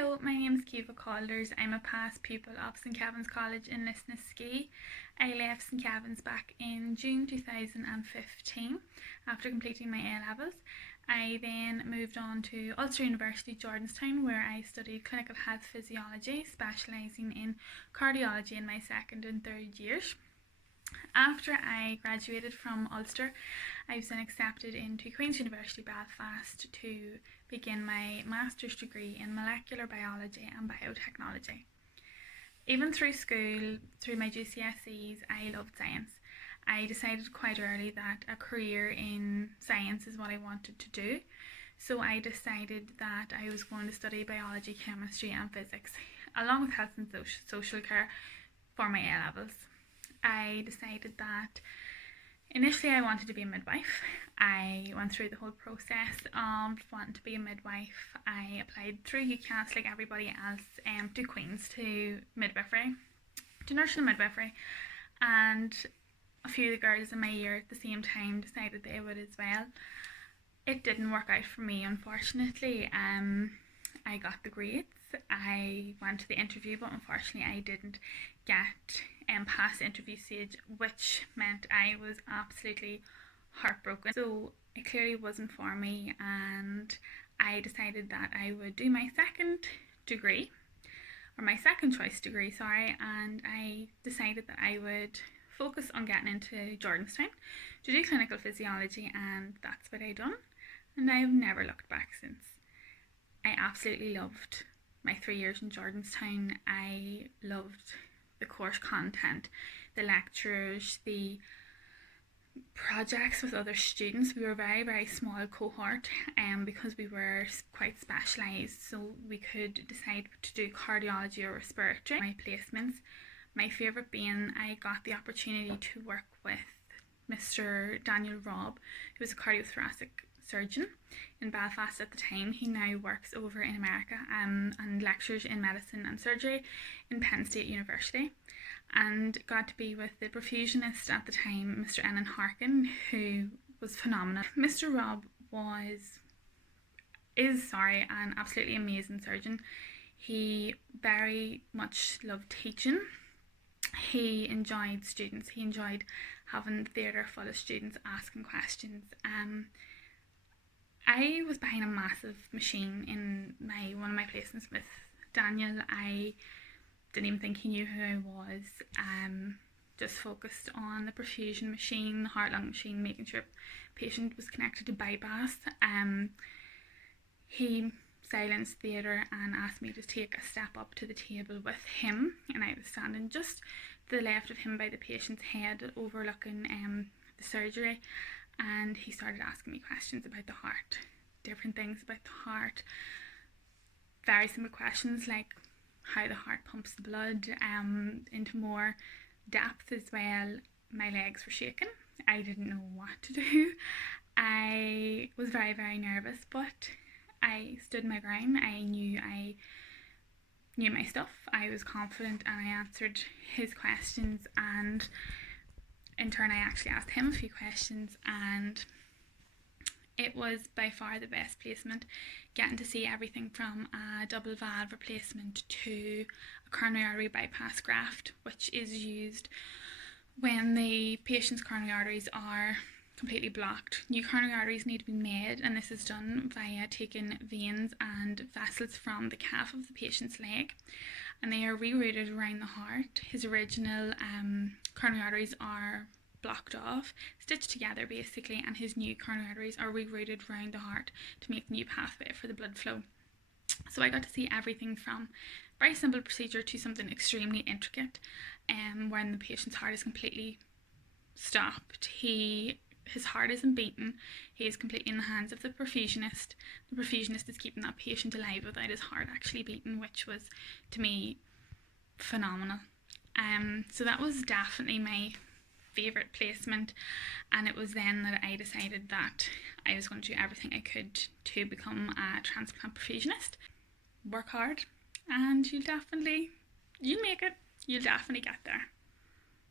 Hello, my name is Caoimhe Calders. I'm a past pupil of St Kevin's College in Lisnaskea. I left St Kevin's back in June 2015 after completing my A-levels. I then moved on to Ulster University Jordanstown, where I studied clinical health physiology, specialising in cardiology in my second and third years. After I graduated from Ulster, I was then accepted into Queen's University Belfast to begin my master's degree in molecular biology and biotechnology. Even through school, through my GCSEs, I loved science. I decided quite early that a career in science is what I wanted to do. So I decided that I was going to study biology, chemistry and physics, along with health and social care for my A-levels. I decided that initially I wanted to be a midwife. I went through the whole process of wanting to be a midwife. I applied through UCAS like everybody else to Queen's, to midwifery, to nursing and midwifery, and a few of the girls in my year at the same time decided they would as well. It didn't work out for me, unfortunately. I got the grades. I went to the interview, but unfortunately I didn't get past the interview stage, which meant I was absolutely heartbroken. So it clearly wasn't for me, and I decided that I would do my second degree, or my second choice degree, and I decided that I would focus on getting into Jordanstown to do clinical physiology, and that's what I done, and I've never looked back since. I absolutely loved my 3 years in Jordanstown. I loved the course content, the lectures, the projects with other students. We were a very, very small cohort because we were quite specialised, so we could decide to do cardiology or respiratory. My placements, my favourite being I got the opportunity to work with Mr. Daniel Robb, who was a cardiothoracic surgeon in Belfast at the time. He now works over in America and lectures in medicine and surgery in Penn State University, and got to be with the perfusionist at the time, Mr. Enan Harkin, who was phenomenal. Mr. Robb is an absolutely amazing surgeon. He very much loved teaching. He enjoyed students. He enjoyed having theatre full of students asking questions. I was behind a massive machine in one of my placements with Daniel. I didn't even think he knew who I was. Just focused on the perfusion machine, the heart-lung machine, making sure the patient was connected to bypass. He silenced theatre and asked me to take a step up to the table with him, and I was standing just to the left of him by the patient's head, overlooking the surgery. And he started asking me questions about the heart, different things about the heart, very simple questions like how the heart pumps the blood, into more depth as well. My legs were shaking. I didn't know what to do. I was very, very nervous, but I stood my ground. I knew my stuff. I was confident, and I answered his questions, and in turn I actually asked him a few questions, and it was by far the best placement, getting to see everything from a double valve replacement to a coronary artery bypass graft, which is used when the patient's coronary arteries are completely blocked. New coronary arteries need to be made, and this is done via taking veins and vessels from the calf of the patient's leg, and they are rerouted around the heart. His original coronary arteries are blocked off, stitched together basically, and his new coronary arteries are rerouted around the heart to make the new pathway for the blood flow. So I got to see everything from very simple procedure to something extremely intricate, when the patient's heart is completely stopped. His heart isn't beating. He is completely in the hands of the perfusionist. The perfusionist is keeping that patient alive without his heart actually beating, which was, to me, phenomenal. So that was definitely my favourite placement, and it was then that I decided that I was going to do everything I could to become a transplant perfusionist. Work hard, and you'll make it. You'll definitely get there.